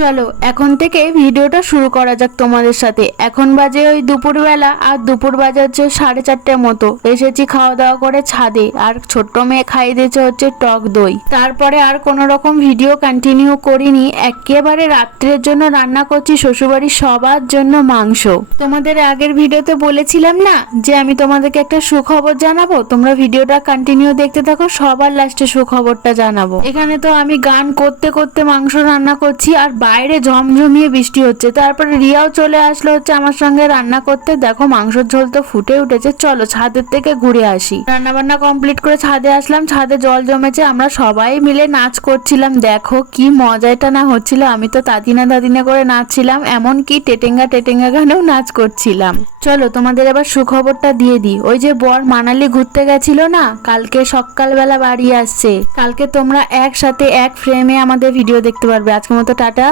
চলো এখন থেকে ভিডিওটা শুরু করা যাক তোমাদের সাথে। এখন বাজে ওই দুপুরবেলা, আর দুপুর বাজে হচ্ছে 4:30 মতো। এসেছি খাওয়া দাওয়া করে ছাদে, আর ছোট্ট মেয়ে খাইয়ে দিয়েছে হচ্ছে টক দই। তারপরে আর কোনো রকম ভিডিও কন্টিনিউ করিনি, একেবারে রাত্রের জন্য রান্না করছি শ্বশুরবাড়ির সবার জন্য মাংস। তোমাদের আগের ভিডিওতে বলেছিলাম না যে আমি তোমাদেরকে একটা সুখবর জানাবো, তোমরা ভিডিওটা কন্টিনিউ দেখতে থাকো, সবার লাস্টে সুখবরটা জানাবো। এখানে তো আমি গান করতে করতে মাংস রান্না করছি, আর বাইরে ঝমঝমিয়ে বৃষ্টি হচ্ছে। তারপরে রিয়াও চলে আসলো হচ্ছে আমার সঙ্গে রান্না করতে। দেখো মাংসের ঝোল তো ফুটে উঠেছে, চলো ছাদের থেকে ঘুরে আসি। রান্না বান্না কমপ্লিট করে ছাদে আসলাম, ছাদে জল জমেছে, আমরা সবাই মিলে নাচ করছিলাম। দেখো কি মজাটা না হচ্ছিল, আমি তো দাদিনা দাদিনা করে নাচছিলাম, এমনকি টেটেঙ্গা টেটেঙ্গা গানেও নাচ করছিলাম। চলো তোমাদের এবার সুখবরটা দিয়ে দিই। ওই যে বর মানালি ঘুরতে গেছিল না, কালকে সকালবেলা বাড়ি আসছে। কালকে তোমরা একসাথে এক ফ্রেমে আমাদের ভিডিও দেখতে পারবে। আজকের মতো টাটা।